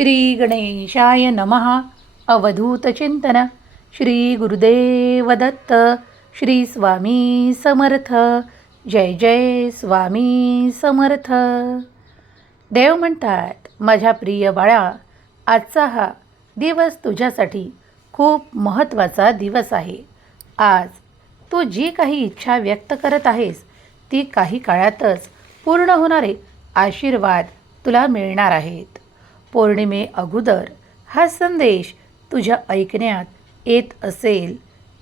श्री गणेशाय नमः. अवधूतचिंतन. श्री गुरुदेव दत्त. श्री स्वामी समर्थ. जय जय स्वामी समर्थ. देव म्हणतात, माझ्या प्रिय बाळा, आजचा हा दिवस तुझ्यासाठी खूप महत्त्वाचा दिवस आहे. आज तू जी काही इच्छा व्यक्त करत आहेस ती काही काळातच पूर्ण होणारे आशीर्वाद तुला मिळणार आहेत. पौर्णिमे अगोदर हा संदेश तुझ्या ऐकण्यात येत असेल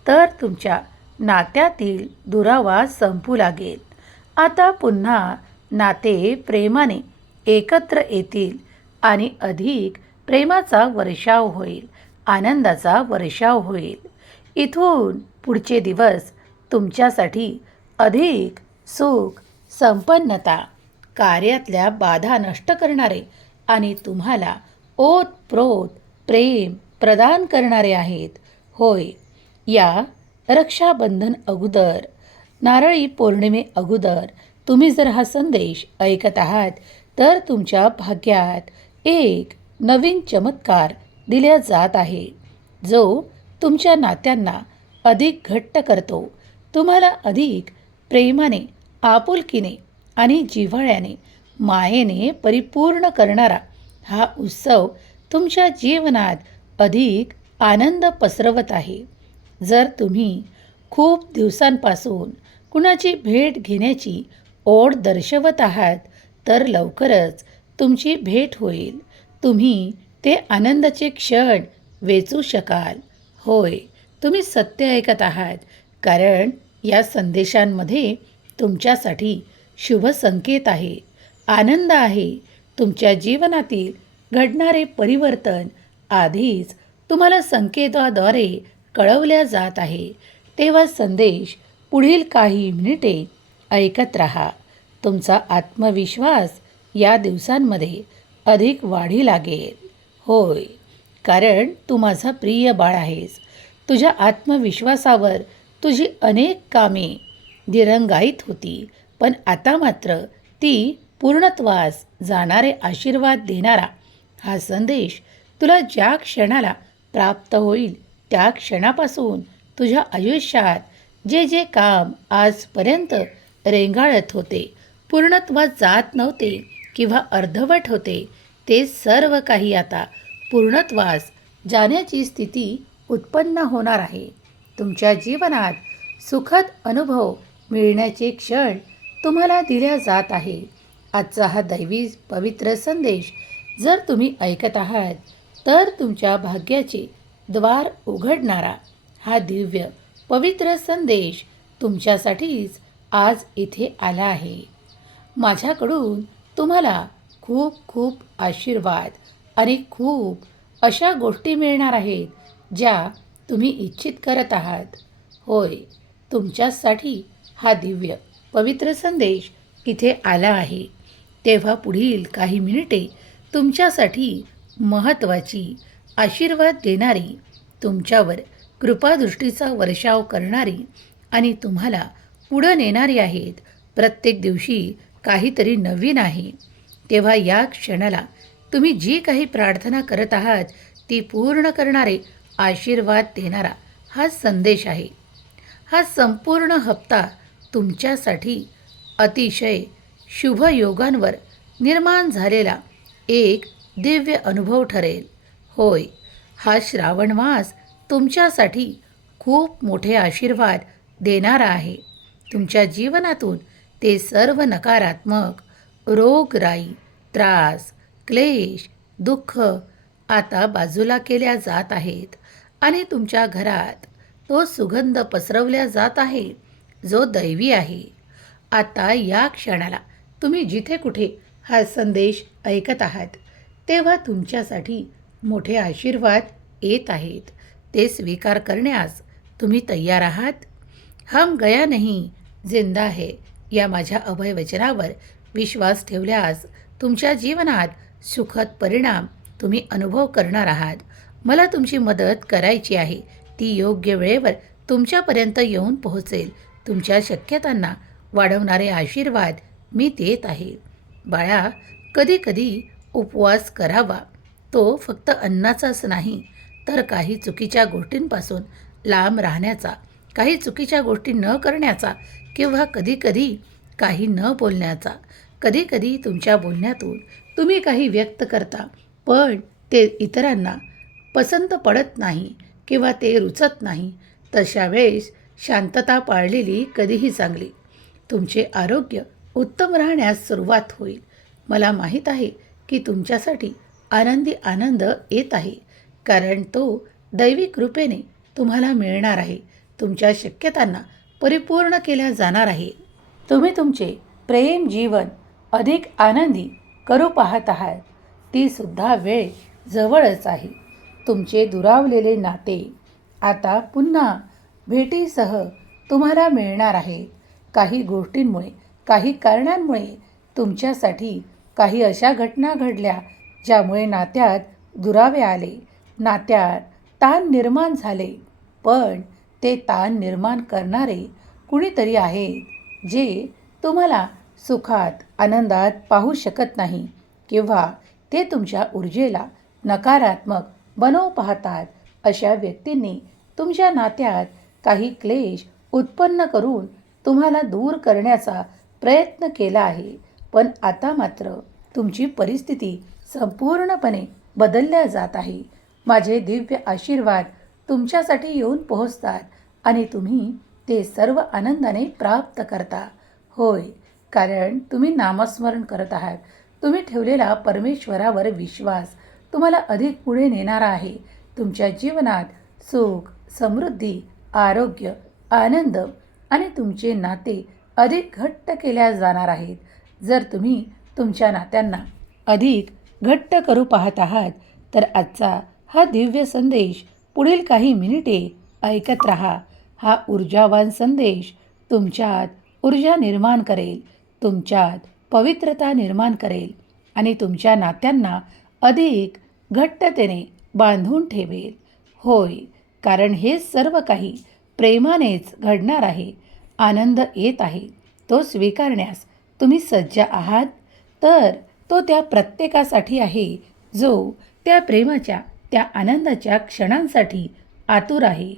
तर तुमच्या नात्यातील दुरावा संपू लागेल. आता पुन्हा नाते प्रेमाने एकत्र येतील आणि अधिक प्रेमाचा वर्षाव होईल, आनंदाचा वर्षाव होईल. इथून पुढचे दिवस तुमच्यासाठी अधिक सुख, संपन्नता, कार्यातल्या बाधा नष्ट करणारे आणि तुम्हाला ओतप्रोत प्रेम प्रदान करणारे आहेत. होय, या रक्षाबंधन अगोदर, नारळी पौर्णिमे अगोदर तुम्ही जर हा संदेश ऐकत आहात तर तुमच्या भाग्यात एक नवीन चमत्कार दिला जात आहे, जो तुमच्या नात्यांना अधिक घट्ट करतो. तुम्हाला अधिक प्रेमाने, आपुलकीने आणि जिव्हाळ्याने, मायेने परिपूर्ण करणारा हा उत्सव तुमच्या जीवनात अधिक आनंद पसरवत आहे. जर तुम्ही खूप दिवसांपासून कुणाची भेट घेण्याची ओढ दर्शवत आहात तर लवकरच तुमची भेट होईल. तुम्ही ते आनंदाचे क्षण वेचू शकाल. होय, तुम्ही सत्य ऐकत आहात, कारण या संदेशांमध्ये तुमच्यासाठी शुभ संकेत आहे, आनंद आहे. तुमच्या जीवनातील घडणारे परिवर्तन आधीच तुम्हाला संकेताद्वारे कळवल्या जात आहे. तेव्हा संदेश पुढील काही मिनिटे ऐकत राहा. तुमचा आत्मविश्वास या दिवसांमध्ये अधिक वाढी लागेल. होय, कारण तू माझा प्रिय बाळ आहेस. तुझ्या आत्मविश्वासावर तुझी अनेक कामे दिरंगाईत होती, पण आता मात्र ती पूर्णत्वास जाणारे आशीर्वाद देणारा हा संदेश तुला ज्या क्षणाला प्राप्त होईल त्या क्षणापासून तुझ्या आयुष्यात जे जे काम आजपर्यंत रेंगाळत होते, पूर्णत्वास जात नव्हते किंवा अर्धवट होते, ते सर्व काही आता पूर्णत्वास जाण्याची स्थिती उत्पन्न होणार आहे. तुमच्या जीवनात सुखद अनुभव मिळण्याचे क्षण तुम्हाला दिल्या जात आहे. आजचा हा दैवी पवित्र संदेश जर तुम्ही ऐकत आहात तर तुमच्या भाग्याचे द्वार उघडणारा हा दिव्य पवित्र संदेश तुमच्यासाठीच आज इथे आला आहे. माझ्याकडून तुम्हाला खूप खूप आशीर्वाद आणि खूप अशा गोष्टी मिळणार आहेत ज्या तुम्ही इच्छित करत आहात. होय, तुमच्यासाठी हा दिव्य पवित्र संदेश इथे आला आहे. तेव्हा पुढील काही मिनिटे तुमच्यासाठी महत्त्वाची, आशीर्वाद देणारी, तुमच्यावर कृपादृष्टीचा वर्षाव करणारी आणि तुम्हाला पुढं नेणारी आहेत. प्रत्येक दिवशी काहीतरी नवीन आहे. तेव्हा या क्षणाला तुम्ही जी काही प्रार्थना करत आहात ती पूर्ण करणारे, आशीर्वाद देणारा हा संदेश आहे. हा संपूर्ण हप्ता तुमच्यासाठी अतिशय शुभ योगांवर निर्माण झालेला एक दिव्य अनुभव ठरेल. होय, हा श्रावण मास तुमच्यासाठी खूप मोठे आशीर्वाद देणारा आहे. तुमच्या जीवनातून ते सर्व नकारात्मक, रोगराई, त्रास, क्लेश, दुःख आता बाजूला केल्या जात आहेत आणि तुमच्या घरात तो सुगंध पसरवल्या जात आहे जो दैवी आहे. आता या क्षणाला तुम्ही जिथे कुठे हा संदेश ऐकत आहात तेव्हा तुमच्यासाठी मोठे आशीर्वाद येत आहेत. ते स्वीकार करण्यास तुम्ही तयार आहात? हम गया नहीं, जिंदा है या माझ्या अभय वचनावर विश्वास ठेवल्यास तुमच्या जीवनात सुखद परिणाम तुम्ही अनुभव करणार आहात. मला तुमची मदत करायची आहे. ती योग्य वेळेवर तुमच्यापर्यंत येऊन पोहोचेल. तुमच्या शक्यतांना वाढवणारे आशीर्वाद मी देत आहे. बाळा, कधी कधी उपवास करावा, तो फक्त अन्नाचाच नाही, तर काही चुकीच्या गोष्टींपासून लांब राहण्याचा, काही चुकीच्या गोष्टी न करण्याचा किंवा कधीकधी काही न बोलण्याचा. कधीकधी तुमच्या बोलण्यातून तुम्ही काही व्यक्त करता, पण ते इतरांना पसंत पडत नाही किंवा ते रुचत नाही. तशा वेळेस शांतता पाळलेली कधीही चांगली. तुमचे आरोग्य उत्तम राहण्यास सुरुवात होईल. मला माहीत आहे की तुमच्यासाठी आनंदी आनंद येत आहे, कारण तो दैवी कृपेने तुम्हाला मिळणार आहे. तुमच्या शक्यतांना परिपूर्ण केल्या जाणार आहे. तुम्ही तुमचे प्रेम जीवन अधिक आनंदी करू पाहत आहात. ती सुद्धा वेळ जवळच आहे. तुमचे दुरावलेले नाते आता पुन्हा भेटीसह तुम्हाला मिळणार आहेत. काही गोष्टींमुळे, काही कारणांमुळे तुमच्यासाठी काही अशा घटना घडल्या ज्यामुळे नात्यात दुरावे आले, नात्यात ताण निर्माण झाले. पण ते ताण निर्माण करणारे कुणीतरी आहेत जे तुम्हाला सुखात, आनंदात पाहू शकत नाही किंवा ते तुमच्या ऊर्जेला नकारात्मक बनवू पाहतात. अशा व्यक्तींनी तुमच्या नात्यात काही क्लेश उत्पन्न करून तुम्हाला दूर करण्याचा प्रयत्न केला आहे. पण आता मात्र तुमची परिस्थिती संपूर्णपणे बदलल्या जात आहे. माझे दिव्य आशीर्वाद तुमच्यासाठी येऊन पोहोचतात आणि तुम्ही ते सर्व आनंदाने प्राप्त करता. होय, कारण तुम्ही नामस्मरण करत आहात. तुम्ही ठेवलेला परमेश्वरावर विश्वास तुम्हाला अधिक पुढे नेणारा आहे. तुमच्या जीवनात सुख, समृद्धी, आरोग्य, आनंद आणि तुमचे नाते अधिक घट्ट केल्या जाणार आहेत. जर तुम्ही तुमच्या नात्यांना अधिक घट्ट करू पाहत आहात तर आजचा हा दिव्य संदेश पुढील काही मिनिटे ऐकत राहा. हा ऊर्जावान संदेश तुमच्यात ऊर्जा निर्माण करेल, तुमच्यात पवित्रता निर्माण करेल आणि तुमच्या नात्यांना अधिक घट्टतेने बांधून ठेवेल. होय, कारण हे सर्व काही प्रेमानेच घडणार आहे. आनंद येत आहे, तो स्वीकारण्यास तुम्ही सज्ज आहात. तर तो त्या प्रत्येकासाठी आहे जो त्या प्रेमाच्या, त्या आनंदाच्या क्षणांसाठी आतुर आहे.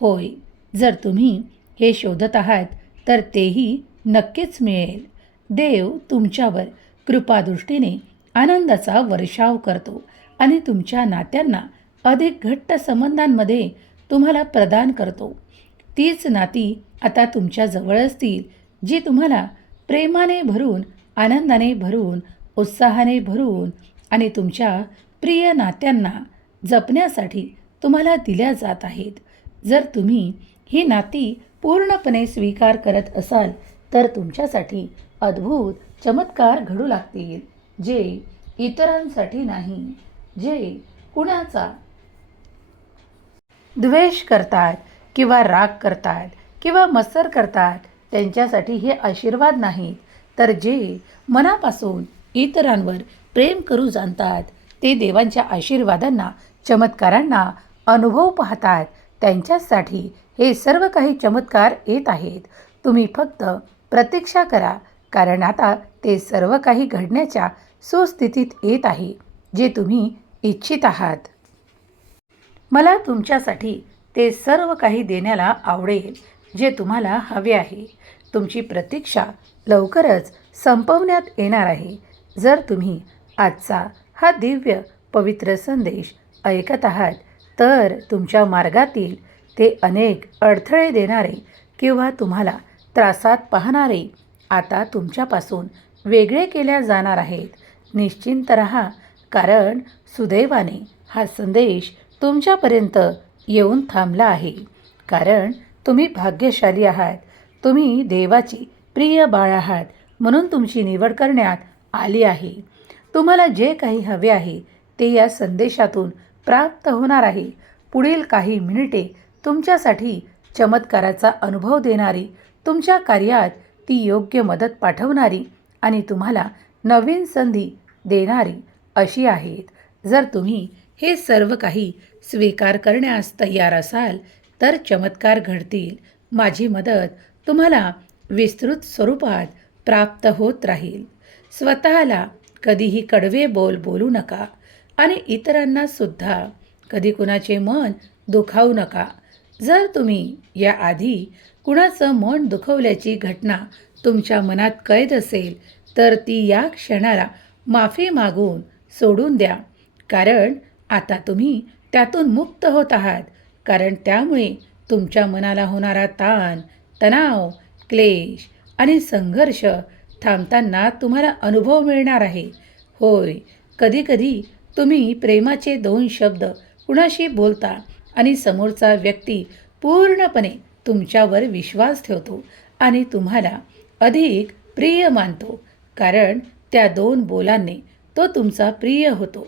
होय, जर तुम्ही हे शोधत आहात तर तेही नक्कीच मिळेल. देव तुमच्यावर कृपादृष्टीने आनंदाचा वर्षाव करतो आणि तुमच्या नात्यांना अधिक घट्ट संबंधांमध्ये तुम्हाला प्रदान करतो. तीच नाती आता तुमच्या जवळ असतील जी तुम्हाला प्रेमाने भरून, आनंदाने भरून, उत्साहाने भरून आणि तुमच्या प्रिय नात्यांना जपण्यासाठी तुम्हाला दिल्या जात आहेत. जर तुम्ही ही नाती पूर्णपणे स्वीकार करत असाल तर तुमच्यासाठी अद्भुत चमत्कार घडू लागतील, जे इतरांसाठी नाही. जे कुणाचा द्वेष करतात किंवा राग करतात किंवा मत्सर करतात त्यांच्यासाठी हे आशीर्वाद नाहीत, तर जे मनापासून इतरांवर प्रेम करू जाणतात, ते देवांच्या आशीर्वादांना, चमत्कारांना अनुभव पाहतात, त्यांच्यासाठी हे सर्व काही चमत्कार येत आहेत. तुम्ही फक्त प्रतीक्षा करा, कारण आता ते सर्व काही घडण्याच्या सुस्थितीत येत आहे जे तुम्ही इच्छित आहात. मला तुमच्यासाठी ते सर्व काही देण्याला आवडेल जे तुम्हाला हवे आहे. तुमची प्रतीक्षा लवकरच संपवण्यात येणार आहे. जर तुम्ही आजचा हा दिव्य पवित्र संदेश ऐकत आहात तर तुमच्या मार्गातील ते अनेक अडथळे देणारे किंवा तुम्हाला त्रासात पाहणारे आता तुमच्यापासून वेगळे केल्या जाणार आहेत. निश्चिंत रहा, कारण सुदैवाने हा संदेश तुमच्यापर्यंत येऊन थांबला आहे. कारण तुम्ही भाग्यशाली आहात. तुम्ही देवाची प्रिय बाळ आहात, म्हणून तुमची निवड करण्यात आली आहे. तुम्हाला जे काही हवे आहे ते या संदेशातून प्राप्त होणार आहे. पुढील काही मिनिटे तुमच्यासाठी चमत्काराचा अनुभव देणारी, तुमच्या कार्यात ती योग्य मदत पाठवणारी आणि तुम्हाला नवीन संधी देणारी अशी आहेत. जर तुम्ही हे सर्व काही स्वीकार करण्यास तयार असाल तर चमत्कार घडतील. माझी मदत तुम्हाला विस्तृत स्वरूपात प्राप्त होत राहील. स्वतःला कधीही कडवे बोलू नका. आणि इतरांना सुद्धा कधी कुणाचे मन दुखावू नका. जर तुम्ही याआधी कुणाचं मन दुखवल्याची घटना तुमच्या मनात कैद असेल तर ती या क्षणाला माफी मागून सोडून द्या. कारण आता तुम्ही त्यातून मुक्त होत आहात. कारण त्यामुळे तुमच्या मनाला होणारा ताण, तणाव, क्लेश आणि संघर्ष थांबताना तुम्हाला अनुभव मिळणार आहे. होय, कधीकधी तुम्ही प्रेमाचे 2 शब्द कुणाशी बोलता आणि समोरचा व्यक्ती पूर्णपणे तुमच्यावर विश्वास ठेवतो आणि तुम्हाला अधिक प्रिय मानतो. कारण त्या 2 बोलांनी तो तुमचा प्रिय होतो.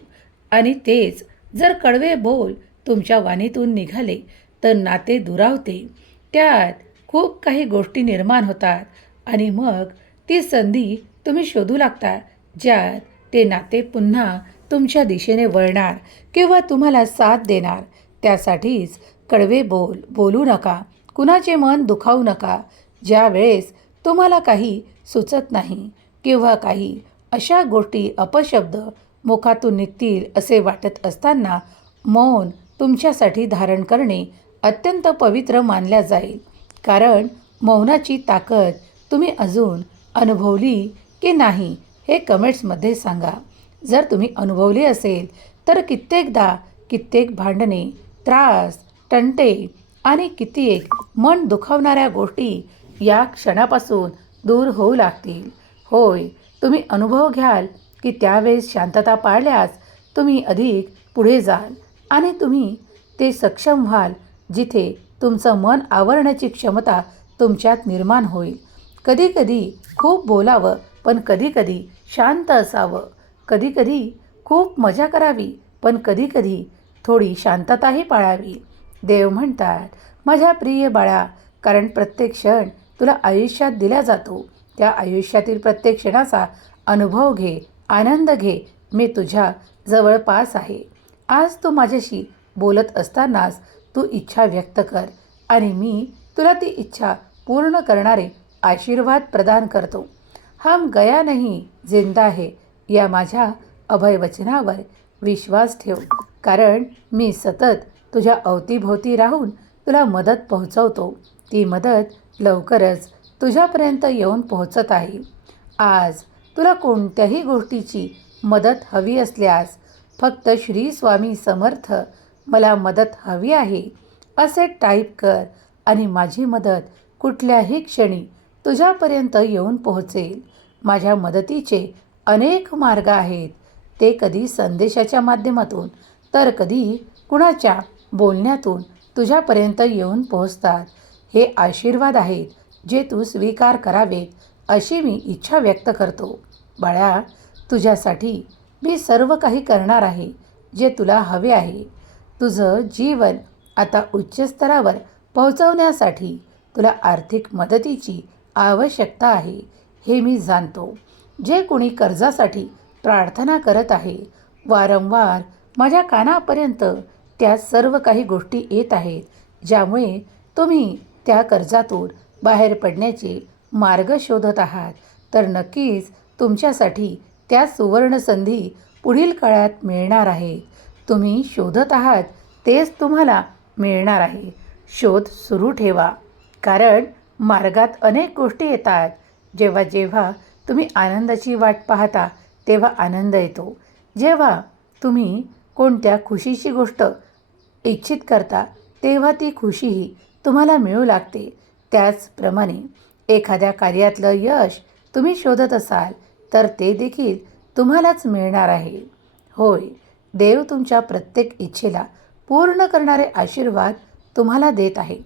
आणि तेच जर कडवे बोल तुमच्या वाणीतून निघाले तर नाते दुरावते. त्यात खूप काही गोष्टी निर्माण होतात आणि मग ती संधी तुम्ही शोधू लागता ज्यात ते नाते पुन्हा तुमच्या दिशेने वळणार किंवा तुम्हाला साथ देणार. त्यासाठीच कडवे बोल बोलू नका, कुणाचे मन दुखावू नका. ज्या वेळेस तुम्हाला काही सुचत नाही किंवा काही अशा गोष्टी अपशब्द मुखातून निघतील असे वाटत असताना मौन तुमच्यासाठी धारण करणे अत्यंत पवित्र मानल्या जाईल. कारण मौनाची ताकद तुम्ही अजून अनुभवली की नाही हे कमेंट्समध्ये सांगा. जर तुम्ही अनुभवले असेल तर कित्येक भांडणे, त्रास, तंटे आणि कित्येक मन दुखावणाऱ्या गोष्टी या क्षणापासून दूर होऊ लागतील. होय, तुम्ही अनुभव घ्याल की त्यावेळेस शांतता पाळल्यास तुम्ही अधिक पुढे जाल आणि तुम्ही ते सक्षम व्हाल जिथे तुमचं मन आवरण्याची क्षमता तुमच्यात निर्माण होईल. कधीकधी खूप बोलावं पण कधीकधी शांत असावं. कधीकधी खूप मजा करावी पण कधीकधी थोडी शांतताही पाळावी. देव म्हणतात, माझ्या प्रिय बाळा, कारण प्रत्येक क्षण तुला आयुष्यात दिला जातो. त्या आयुष्यातील प्रत्येक क्षणाचा अनुभव घे, आनंद घे. मी तुझ्या जवळपास आहे. आज तू माझ्याशी बोलत असतानाच तू इच्छा व्यक्त कर आणि मी तुला ती इच्छा पूर्ण करणारे आशीर्वाद प्रदान करतो. हम गया नहीं जिंदा है या माझ्या अभयवचनावर विश्वास ठेव. कारण मी सतत तुझ्या अवतीभोवती राहून तुला मदत पोहोचवतो. ती मदत लवकरच तुझ्यापर्यंत येऊन पोहोचत आहे. आज तुला कोणत्याही गोष्टीची मदत हवी असल्यास फक्त श्री स्वामी समर्थ मला मदत हवी आहे असे टाईप कर आणि माझी मदत कुठल्याही क्षणी तुझ्यापर्यंत येऊन पोहोचेल. माझ्या मदतीचे अनेक मार्ग आहेत. ते कधी संदेशाच्या माध्यमातून तर कधी कुणाच्या बोलण्यातून तुझ्यापर्यंत येऊन पोहोचतात. हे आशीर्वाद आहेत जे तू स्वीकार करावेत अशी मी इच्छा व्यक्त करतो. बाळा, तुझ्यासाठी मी सर्व काही करणार आहे जे तुला हवे आहे. तुझं जीवन आता उच्च स्तरावर पोहोचवण्यासाठी तुला आर्थिक मदतीची आवश्यकता आहे हे मी जाणतो. जे कोणी कर्जासाठी प्रार्थना करत आहे, वारंवार माझ्या कानापर्यंत त्या सर्व काही गोष्टी येत आहेत ज्यामुळे तुम्ही त्या कर्जातून बाहेर पडण्याचे मार्ग शोधत आहात. तर नक्कीच तुमच्यासाठी त्या सुवर्ण संधी पुढील काळात मिळणार आहे. तुम्ही शोधत आहात तेच तुम्हाला मिळणार आहे. शोध सुरू ठेवा. कारण मार्गात अनेक गोष्टी येतात. जेव्हा जेव्हा तुम्ही आनंदाची वाट पाहता तेव्हा आनंद येतो. जेव्हा तुम्ही कोणत्या खुशीची गोष्ट इच्छित करता तेव्हा ती खुशीही तुम्हाला मिळू लागते. त्याचप्रमाणे एखाद्या कार्यातलं यश तुम्ही शोधत असाल तर ते देखील तुम्हालाच मिळणार आहे. होय, देव तुमच्या प्रत्येक इच्छेला पूर्ण करणारे आशीर्वाद तुम्हाला देत आहे.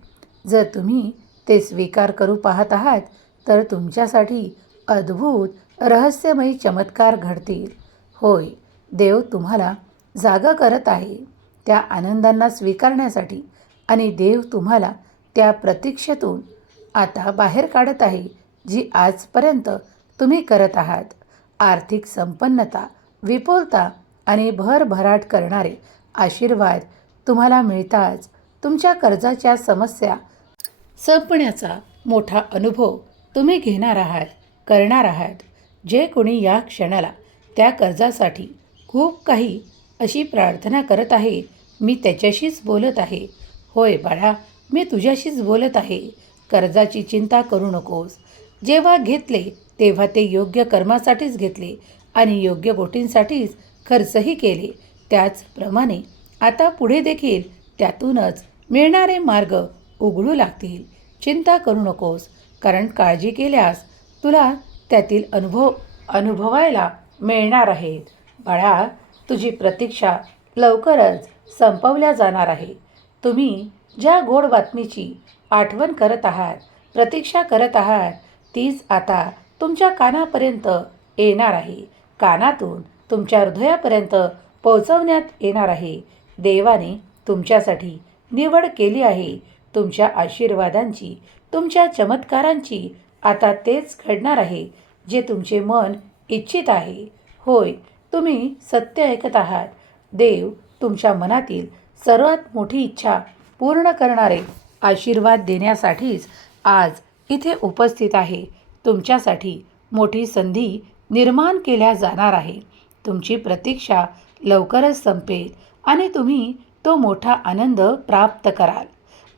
जर तुम्ही ते स्वीकार करू पाहत आहात तर तुमच्यासाठी अद्भुत रहस्यमयी चमत्कार घडतील. होय, देव तुम्हाला जागा करत आहे त्या आनंदांना स्वीकारण्यासाठी आणि देव तुम्हाला त्या प्रतीक्षेतून आता बाहेर काढत आहे जी आजपर्यंत तुम्ही करत आहात. आर्थिक संपन्नता, विपुलता आणि भरभराट करणारे आशीर्वाद तुम्हाला मिळताच तुमच्या कर्जाच्या समस्या संपण्याचा मोठा अनुभव तुम्ही घेणार आहात, करणार आहात. जे कोणी या क्षणाला त्या कर्जासाठी खूप काही अशी प्रार्थना करत आहे. मी त्याच्याशीच बोलत आहे. होय बाळा, मी तुझ्याशीच बोलत आहे. कर्जाची चिंता करू नकोस. जेव्हा घेतले तेव्हा ते योग्य कर्मासाठीच घेतले आणि योग्य गोष्टींसाठीच खर्चही केले. त्याचप्रमाणे आता पुढे देखील त्यातूनच मिळणारे मार्ग उघडू लागतील. चिंता करू नकोस, कारण काळजी केल्यास तुला त्यातील अनुभवायला मिळणार आहेत. बाळा, तुझी प्रतीक्षा लवकरच संपवल्या जाणार आहे. तुम्ही ज्या गोड बातमीची आठवण करत आहात, प्रतीक्षा करत आहात, तीच आता तुमच्या कानापर्यंत येणार आहे. कानातून तुमच्या हृदयापर्यंत पोहोचवण्यात येणार आहे. देवाने तुमच्यासाठी निवड केली आहे. तुमच्या आशीर्वादांची, तुमच्या चमत्कारांची आता तेच घडणार आहे जे तुमचे मन इच्छित आहे. होय, तुम्ही सत्य ऐकत आहात. देव तुमच्या मनातील सर्वात मोठी इच्छा पूर्ण करणारे आशीर्वाद देण्यासाठीच आज इथे उपस्थित आहे. तुमच्यासाठी मोठी संधी निर्माण केल्या जाणार आहे. तुमची प्रतीक्षा लवकरच संपेल आणि तुम्ही तो मोठा आनंद प्राप्त कराल.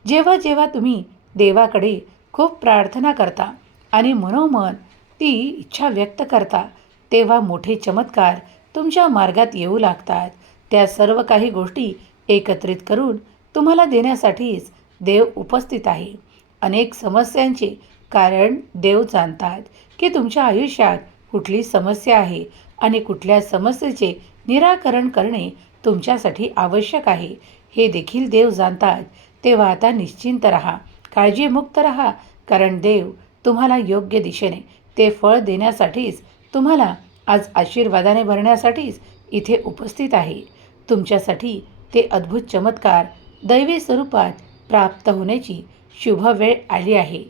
जेव्हा जेव्हा तुम्ही देवाकडे खूप प्रार्थना करता आणि मनोमन ती इच्छा व्यक्त करता, तेव्हा मोठे चमत्कार तुमच्या मार्गात येऊ लागतात. त्या सर्व काही गोष्टी एकत्रित करून तुम्हाला देण्यासाठीच देव उपस्थित आहे. अनेक समस्यांचे कारण देव जाणतात की तुमच्या आयुष्यात कुठली समस्या आहे आणि कुठल्या समस्येचे निराकरण करणे तुमच्यासाठी आवश्यक आहे हे देखील देव जाणतात. तेव्हा आता निश्चिंत राहा, काळजीमुक्त राहा, कारण देव तुम्हाला योग्य दिशेने ते फळ देण्यासाठीच, तुम्हाला आज आशीर्वादाने भरण्यासाठीच इथे उपस्थित आहे. तुमच्यासाठी ते अद्भुत चमत्कार दैवी स्वरूपात प्राप्त होण्याची शुभ वेळ आली आहे.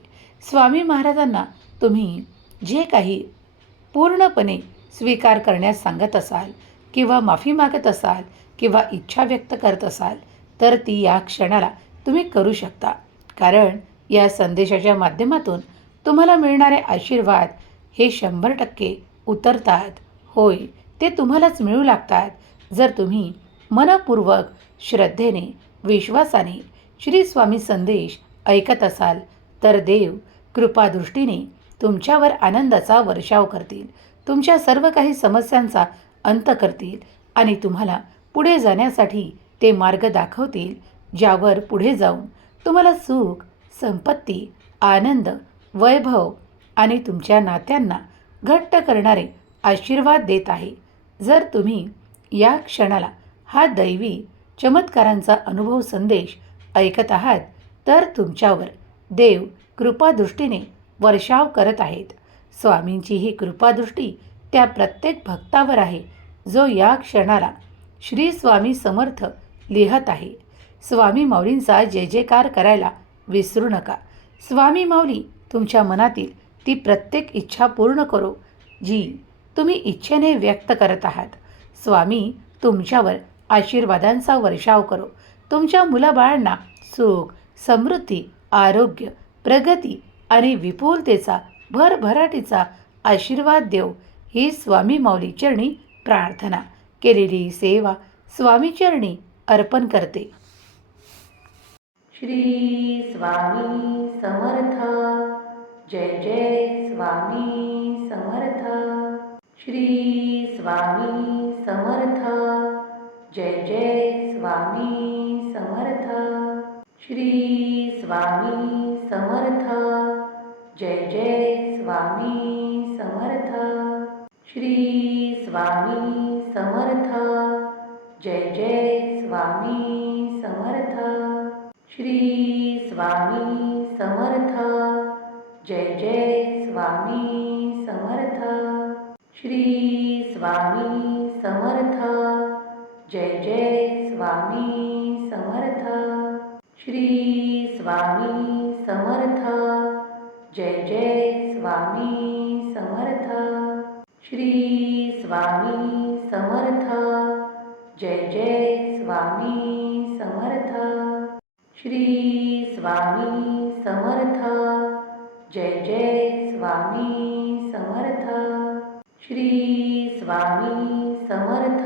स्वामी महाराजांना तुम्ही जे काही पूर्णपणे स्वीकार करण्यास सांगत असाल किंवा माफी मागत असाल किंवा इच्छा व्यक्त करत असाल, तर ती या क्षणाला तुम्ही करू शकता. कारण या संदेशाच्या माध्यमातून तुम्हाला मिळणारे आशीर्वाद हे 100% उतरतात. होय, ते तुम्हालाच मिळू लागतात. जर तुम्ही मनपूर्वक, श्रद्धेने, विश्वासाने श्री स्वामी संदेश ऐकत असाल, तर देव कृपादृष्टीने तुमच्यावर आनंदाचा वर्षाव करतील. तुमच्या सर्व काही समस्यांचा अंत करतील आणि तुम्हाला पुढे जाण्यासाठी ते मार्ग दाखवतील, ज्यावर पुढे जाऊन तुम्हाला सुख, संपत्ती, आनंद, वैभव आणि तुमच्या नात्यांना घट्ट करणारे आशीर्वाद देत आहे. जर तुम्ही या क्षणाला हा दैवी चमत्कारांचा अनुभव संदेश ऐकत आहात, तर तुमच्यावर देव कृपादृष्टीने वर्षाव करत आहेत. स्वामींची ही कृपादृष्टी त्या प्रत्येक भक्तावर आहे जो या क्षणाला श्री स्वामी समर्थ लिहत आहे. स्वामी माऊलींचा जय जयकार करायला विसरू नका. स्वामी माऊली तुमच्या मनातील ती प्रत्येक इच्छा पूर्ण करो जी तुम्ही इच्छेने व्यक्त करत आहात. स्वामी तुमच्यावर आशीर्वादांचा वर्षाव करो. तुमच्या मुलाबाळांना सुख, समृद्धी, आरोग्य, प्रगती आणि विपुलतेचा, भरभराटीचा आशीर्वाद देव ही स्वामी माऊली चरणी प्रार्थना. केलेली सेवा स्वामी चरणी अर्पण करते. श्री स्वामी समर्थ. जय जय स्वामी समर्थ. श्री स्वामी समर्थ. जय जय स्वामी समर्थ. श्री स्वामी समर्थ. जय जय स्वामी समर्थ. श्री स्वामी समर्थ. जय जय स्वामी समर्थ. श्री स्वामी समर्थ. जय जय स्वामी समर्थ. श्री स्वामी समर्थ. जय जय स्वामी समर्थ. श्री स्वामी समर्थ. जय जय स्वामी समर्थ. श्री स्वामी समर्थ. जय जय स्वामी समर्थ. श्री स्वामी समर्थ. जय जय स्वामी समर्थ. श्री स्वामी समर्थ.